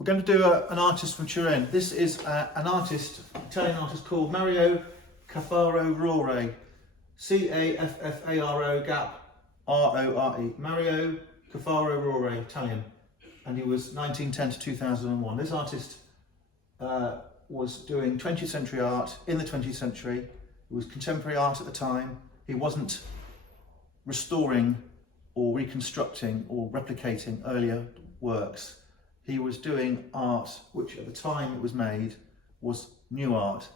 We're going to do an artist from Turin. This is an artist, Italian artist called Mario Caffaro Rore. C-A-F-F-A-R-O gap R-O-R-E. Mario Caffaro Rore, Italian. And he was 1910 to 2001. This artist was doing 20th century art in the 20th century. It was contemporary art at the time. He wasn't restoring or reconstructing or replicating earlier works. He was doing art which at the time it was made was new art,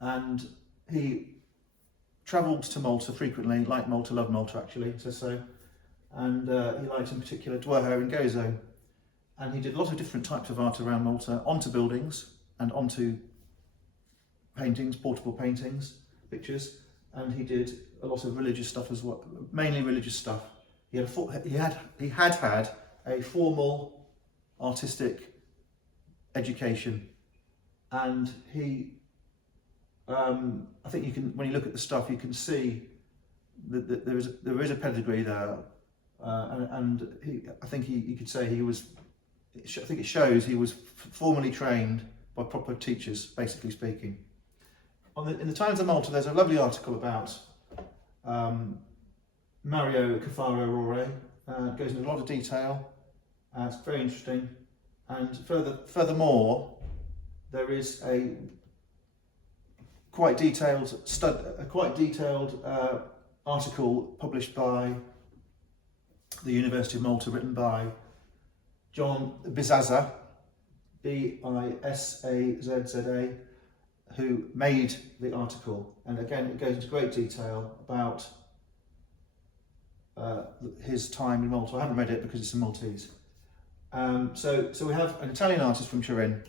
and he travelled to Malta frequently, liked Malta, loved Malta actually, it says so, and he liked in particular Duomo and Gozo, and he did a lot of different types of art around Malta, onto buildings and onto paintings, portable paintings, pictures, and he did a lot of religious stuff as well, mainly religious stuff. He had had a formal artistic education, and he I think you can, when you look at the stuff, you can see that there is a pedigree there, and I think you could say he was. I think it shows he was formally trained by proper teachers, basically speaking. In the Times of Malta, there's a lovely article about Mario Caffaro Rore. It goes into a lot of detail. It's very interesting, and furthermore, there is a quite detailed article published by the University of Malta, written by John Bizazza, B-I-S-A-Z-Z-A, who made the article, and again it goes into great detail about his time in Malta. I haven't read it because it's in Maltese. So we have an Italian artist from Turin.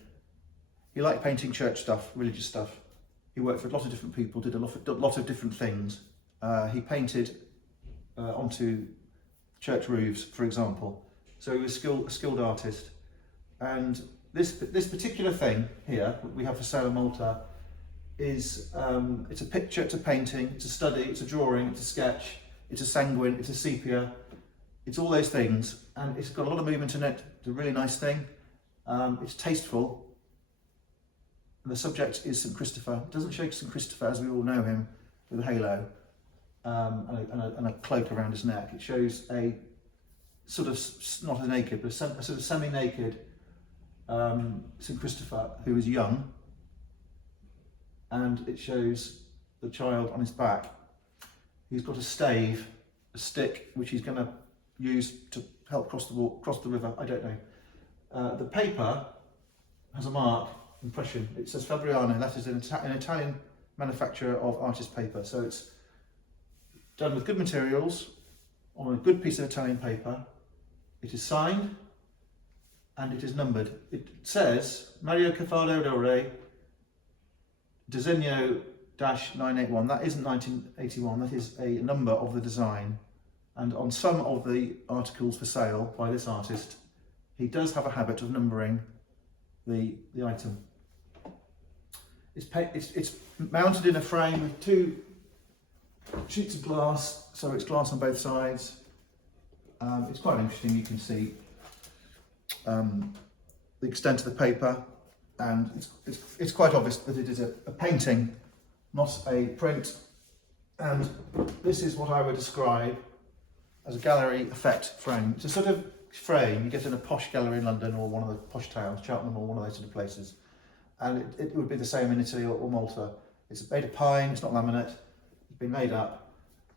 He liked painting church stuff, religious stuff. He worked for a lot of different people, did a lot of different things. He painted onto church roofs, for example. So he was a skilled artist. And this particular thing here that we have for sale in Malta is it's a picture, it's a painting, it's a study, it's a drawing, it's a sketch, it's a sanguine, it's a sepia. It's all those things, and it's got a lot of movement in it. It's a really nice thing. It's tasteful. And the subject is St. Christopher. It doesn't show St. Christopher as we all know him, with a halo and a cloak around his neck. It shows a sort of, not a naked, but a sort of semi-naked St. Christopher who is young, and it shows the child on his back. He's got a stave, a stick, which he's going to use to help cross the river. I don't know. The paper has a mark, impression. It says Fabriano, and that is an Italian manufacturer of artist paper. So it's done with good materials on a good piece of Italian paper. It is signed and it is numbered. It says Mario Caffaro Rore, Disegno-981. That isn't 1981. That is a number of the design. And on some of the articles for sale by this artist, he does have a habit of numbering the item. It's mounted in a frame with two sheets of glass, so it's glass on both sides. It's quite interesting. You can see the extent of the paper, and it's quite obvious that it is a painting, not a print. And this is what I would describe as a gallery effect frame. It's a sort of frame you get in a posh gallery in London or one of the posh towns, Cheltenham or one of those sort of places. And it would be the same in Italy or Malta. It's made of pine, it's not laminate, it's been made up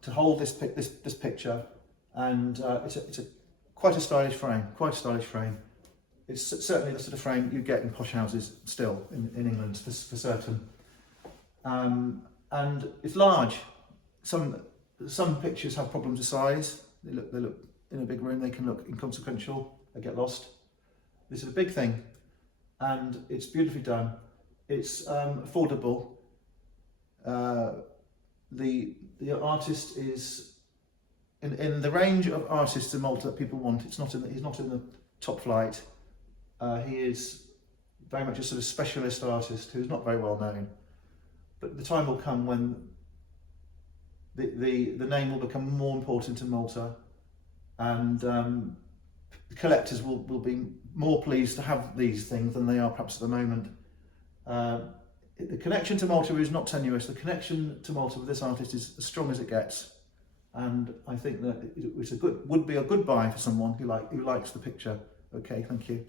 to hold this picture, and it's quite a stylish frame, It's certainly the sort of frame you get in posh houses still in England for certain. And it's large. Some pictures have problems of size. They look in a big room, they can look inconsequential, they get lost. This is a big thing, and it's beautifully done. It's affordable. The artist is in the range of artists in Malta that people want. He's not in the top flight. He is very much a sort of specialist artist who's not very well known. But the time will come when the name will become more important in Malta, and the collectors will be more pleased to have these things than they are perhaps at the moment. The connection to Malta is not tenuous. The connection to Malta with this artist is as strong as it gets, and I think that would be a good buy for someone who likes the picture. Okay, thank you.